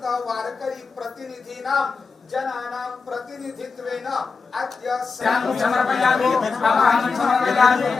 समस्त वारकरी प्रतिनिधीनां जनानां प्रतिनिधित्वेन अद्य समर्पयामि समर्पयामि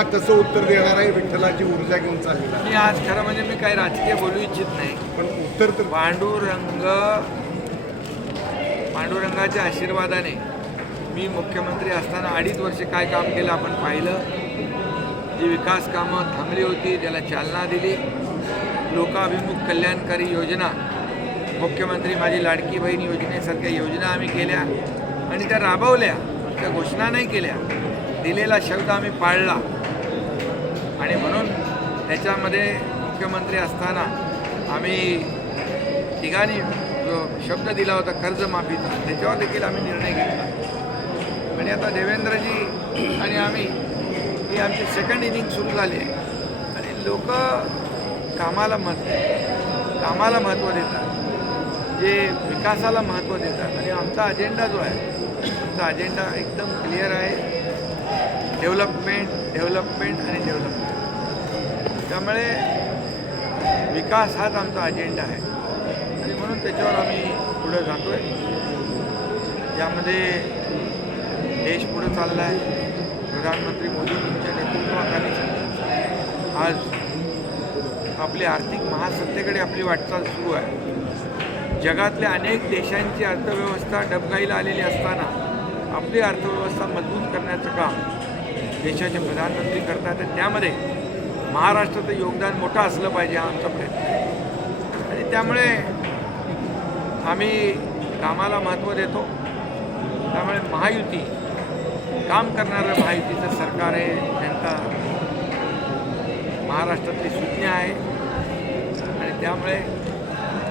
ह्याला कसं उत्तर देणार आहे विठ्ठलाची ऊर्जा घेऊन चाललेला. मी आज खरं म्हणजे मी काही राजकीय बोलू इच्छित नाही. पण उत्तर तर पांडुरंग पांडुरंगाच्या आशीर्वादाने मी मुख्यमंत्री असताना अडीच वर्षे काय काम केलं आपण पाहिलं. जी विकास कामं थांबली होती त्याला चालना दिली. लोकाभिमुख कल्याणकारी योजना मुख्यमंत्री माझी लाडकी बहीण योजनेसारख्या योजना आम्ही केल्या. आणि त्या राबवल्या त्या घोषणा नाही केल्या. दिलेला शब्द आम्ही पाळला. आणि म्हणून त्याच्यामध्ये मुख्यमंत्री असताना आम्ही ठिकाणी जो शब्द दिला होता कर्जमाफीचा त्याच्यावर देखील आम्ही निर्णय घेतला. आणि आता देवेंद्रजी आणि आम्ही ही आमची सेकंड इनिंग सुरू झाली आहे. आणि लोक कामाला महत्त्व कामाला महत्त्व देतात. जे विकासाला महत्त्व देतात. आणि आमचा अजेंडा जो आहे आमचा अजेंडा एकदम क्लिअर आहे. डेव्हलपमेंट डेव्हलपमेंट आणि डेव्हलपमेंट त्यामुळे विकास हाच आमचा अजेंडा आहे. आणि म्हणून त्याच्यावर आम्ही पुढं जातो आहे यामध्ये देश पुढं चालला आहे प्रधानमंत्री मोदींच्या नेतृत्वाखाली. आज आपली आर्थिक महासत्तेकडे आपली वाटचाल सुरू आहे. जगातल्या अनेक देशांची अर्थव्यवस्था डबगाईला आलेली असताना आपली अर्थव्यवस्था मजबूत करण्याचं काम देशाचे प्रधानमंत्री करतात. आणि त्यामध्ये महाराष्ट्राचं योगदान मोठं असलं पाहिजे हा आमचा प्रयत्न आणि त्यामुळे आम्ही कामाला महत्त्व देतो. त्यामुळे महायुती काम करणारं महायुतीचं सरकार आहे त्यांचा महाराष्ट्रातली सुज्ञ आहे. आणि त्यामुळे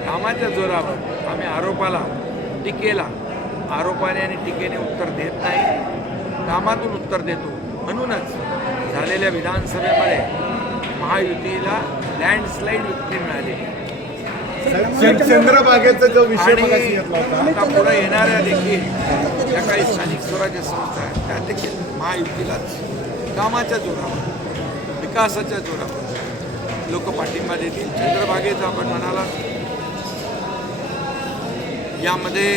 कामाच्या जोरावर आम्ही आरोपाला टीकेला आरोपाने आणि टीकेने उत्तर देत नाही. कामातून उत्तर देतो. म्हणूनच झालेल्या विधानसभेमध्ये महायुतीला लँडस्लाईड मिळालेली आहे. चंद- चंद्रभागेचा जो विषय आता पुढे येणाऱ्या देखील ज्या काही स्थानिक स्वराज्य संस्था आहेत त्या देखील महायुतीलाच. कामाच्या जोरावर विकासाच्या जोरावर. लोक पाठिंबा देतील. चंद्रभागेचा आपण म्हणाला यामध्ये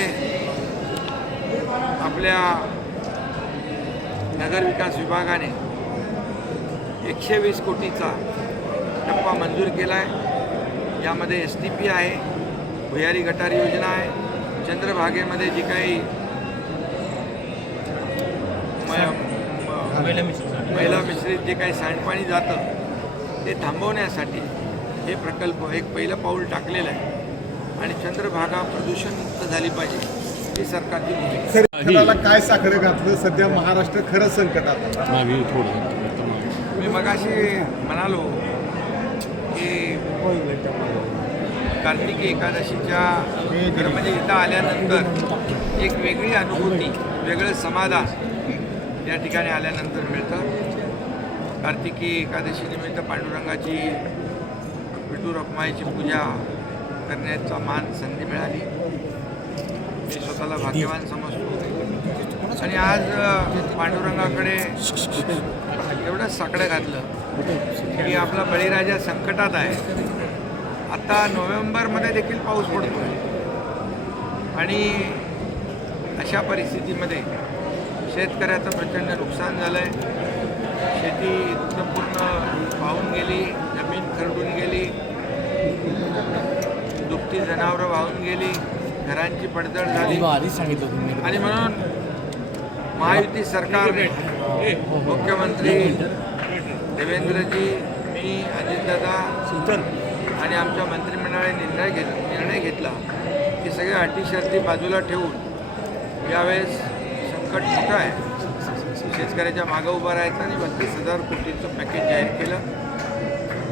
आपल्या नगरविकास विभागाने एकशे वीस कोटीचा टप्पा मंजूर केला आहे यामध्ये एस टी पी आहे भुयारी गटार योजना आहे चंद्रभागेमध्ये जी काही महिला मिश्रित जे काही सांडपाणी जातं ते थांबवण्यासाठी हे प्रकल्प एक पहिलं पाऊल टाकलेलं आहे. आणि चंद्रभागा प्रदूषणमुक्त झाली पाहिजे ही सरकारची भूमिका काय साखर घातलं? सध्या महाराष्ट्र खरं संकटात आहे. मी मगाशी म्हणालो की कार्तिकी एकादशीच्या म्हणजे इथं आल्यानंतर एक वेगळी अनुभूती वेगळं समाधान या ठिकाणी आल्यानंतर मिळतं. कार्तिकी एकादशी निमित्त पांडुरंगाची विठू रखमाईची पूजा करण्याचा मान संधी मिळाली. मी स्वतःला भाग्यवान समजतो. आणि आज पांडुरंगाकडे एवढं साकडं घातलं की आपला बळीराजा संकटात आहे. आता नोव्हेंबरमध्ये देखील पाऊस पडतो आहे आणि अशा परिस्थितीमध्ये शेतकऱ्याचं प्रचंड नुकसान झालं आहे शेती पूर्ण वाहून गेली जमीन खरडून गेली दुभती जनावरं वाहून गेली घरांची पडझड झाली. आणि म्हणून महायुती सरकारने मुख्यमंत्री देवेंद्रजी मी अजितदादा आणि आमच्या मंत्रिमंडळाने निर्णय घेत निर्णय घेतला की सगळ्या अटी शर्ती बाजूला ठेवून यावेळेस संकट मोठं आहे. शेतकऱ्याच्या मागं उभं राहायचं आणि बत्तीस हजार कोटींचं पॅकेज जाहीर केलं.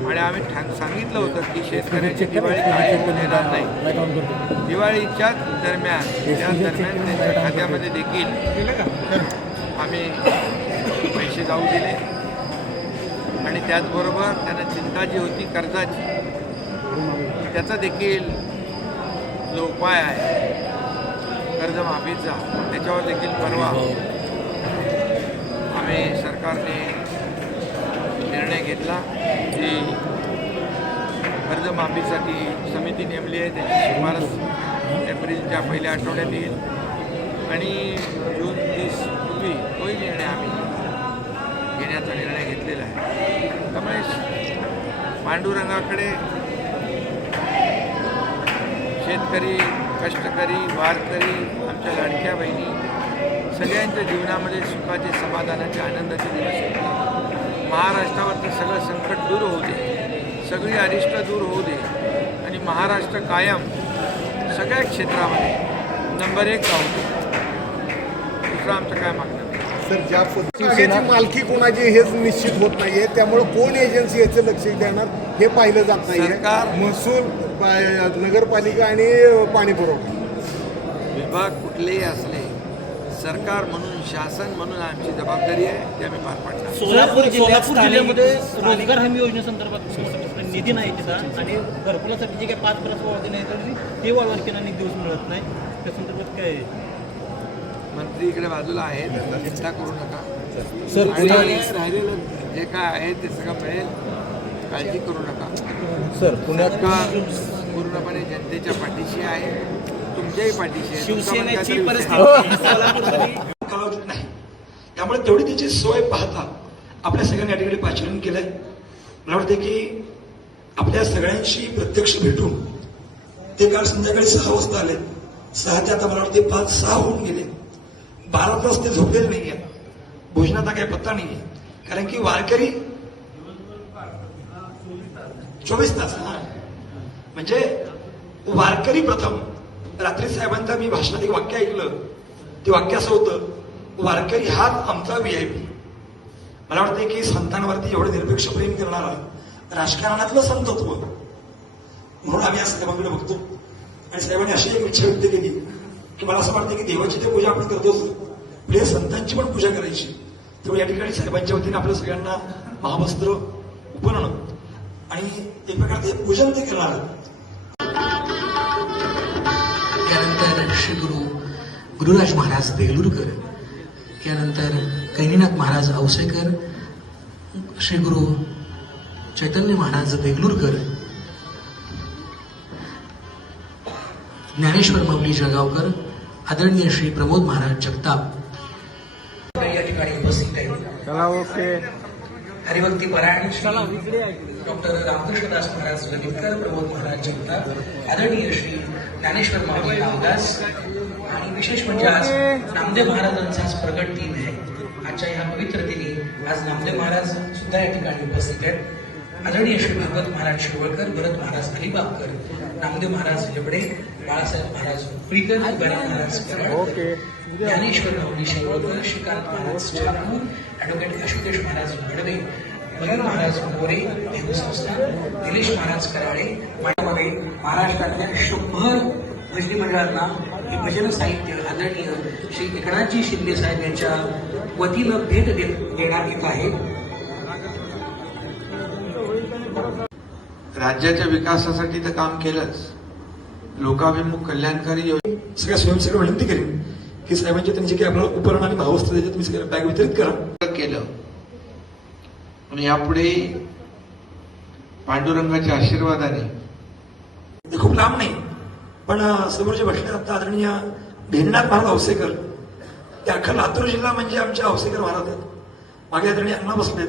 आणि आम्ही ठाण सांगितलं होतं की शेतकऱ्याची दिवाळी काही होऊ देणार नाही. दिवाळीच्याच दरम्यान त्या दरम्यान त्यांच्या खात्यामध्ये देखील आम्ही पैसे जाऊ दिले. आणि त्याचबरोबर त्यांना चिंता जी होती कर्जाची त्याचा देखील जो उपाय आहे. कर्जमाफीचा त्याच्यावर देखील परवा आम्ही सरकारने निर्णय घेतला की कर्जमाफीसाठी समिती नेमली आहे त्याची शिफारस एप्रिलच्या पहिल्या आठवड्यात येईल. आणि जून तीस पूर्वी तोही निर्णय आम्ही घेण्याचा निर्णय घेतलेला आहे. त्यामुळे पांडुरंगाकडे शेतकरी कष्टकरी वारकरी आमच्या लाडक्या बहिणी सगळ्यांच्या जीवनामध्ये सुखाचे समाधानाचे आनंदाचे दिवस येतील महाराष्ट्रावरती सगळं संकट दूर होऊ दे. सगळी अरिष्ट दूर होऊ दे. आणि महाराष्ट्र कायम सगळ्या क्षेत्रामध्ये नंबर एक राहू दे. दुसरं आमचं काय मागणं? नाही. तर ज्या पद्धतीची मालकी कोणाची हेच निश्चित होत नाहीये त्यामुळे कोण एजन्सी याचं लक्ष देणार हे पाहिलं जात नाहीये. सरकार- महसूल नगरपालिका आणि पाणी पुरवठा. विभाग कुठलेही असले सरकार म्हणून शासन म्हणून आमची जबाबदारी आहे ते आम्ही पार पाडणार. सोलापूर सोलापूर जिल्ह्यामध्ये रोजगार हमी योजनेसंदर्भात निधी नाही तिथं आणि घरकुलासाठी जे काही पाच परत वाढते नाही तर ते वाढवायला अनेक दिवस मिळत नाही. त्या संदर्भात काय आहे? मंत्री इकडे बाजूला आहेत चिंता करू नका. सर, आणि राहिलेलं जे काय आहे ते सगळं मिळेल. काळजी करू नका. सर पुण्यात सरकार पूर्णपणे जनतेच्या पाठीशी आहे. तुमच्याही पाठीशी आहे. कालावधीत नाही. त्यामुळे तेवढी त्याची सोय पाहता आपल्या सगळ्यांनी या ठिकाणी पाचरण केलंय. मला वाटतं की आपल्या सगळ्यांशी प्रत्यक्ष भेटून ते काल संध्याकाळी सहा वाजता आले. सहा ते आता मला वाटते पाच सहा होऊन गेले. बारा तास ते झोपलेले नाहीये. भोजनाचा काही पत्ता नाहीये. कारण की वारकरी चोवीस तास. हा म्हणजे वारकरी प्रथम. रात्री साहेबांचं मी भाषणात एक वाक्य ऐकलं. ते वाक्य असं होतं वारकरी हाच आमचा व्हीआयपी मला वाटतं की संतांवरती एवढं निरपेक्ष प्रेम करणारा राजकारणातलं संतत्व. म्हणून आम्ही आज साहेबांकडे बघतो. आणि साहेबांनी अशी एक इच्छा व्यक्त केली की मला असं वाटतं की देवाची ते पूजा आपण करतोच. पुढे संतांची पण पूजा करायची. त्यामुळे या ठिकाणी साहेबांच्या वतीने आपल्या सगळ्यांना महावस्त्र उपरणं आणि एक प्रकारचे पूजन ते करणार. त्यानंतर श्री गुरु गुरुराज महाराज देगलूरकर त्यानंतर कैनीनाथ महाराज औसेकर श्री गुरु चैतन्य महाराज देगलूरकर ज्ञानेश्वर माऊली जळगावकर आदरणीय श्री प्रमोद महाराज जगताप. या ठिकाणी उपस्थित आहेत. हरिभक्ती परायण. डॉक्टर रामकृष्णदास महाराज ललितकर प्रमोद महाराज जगताप आदरणीय श्री ज्ञानेश्वर माऊली रामदास आणि विशेष म्हणजे आज नामदेव महाराजांचा आज प्रगट दिन आहे. आजच्या ह्या पवित्र दिनी आज नामदेव महाराज सुद्धा या ठिकाणी उपस्थित आहेत. आदरणीय श्री भागवत महाराज शिरवळकर भरत महाराज अलिबागकर नामदेव महाराज लेबडे बाळासाहेब महाराज उपरीकर तुकाराम महाराज कराड ज्ञानेश्वर माऊली शिरवळकर श्रीकांत महाराज ठाकूर ॲडव्होकेट अशोकेश महाराज बडवे मयूर महाराज मोरे हिंदू संस्था दिनेश महाराज कराळे मांडवावे महाराष्ट्रातल्या शंभर भजनी मंडळांना हे भजन साहित्य आदरणीय श्री एकनाथजी शिंदे साहेब यांच्या वतीनं भेट देण्यात येत आहे. राज्याच्या विकासासाठी तर काम केलंच. लोकाभिमुख कल्याणकारी योजना सगळ्या स्वयंसेवक विनंती करेन की साहेबांच्या त्यांनी जे काही आपल्याला उपकरण आणि भावस्त्र त्याच्यात तुम्ही सगळ्या बॅग वितरित करा. केलं. आणि यापुढे पांडुरंगाच्या आशीर्वादाने. ते खूप लांब नाही पण समोरचे समोर जे बसले आता आदरणीय भेंडनाथ महाराज औसेकर ते अख्खा लातूर जिल्हा म्हणजे आमचे औसेकर महाराज आहेत. मागे आदरणीय अण्णा बसलेत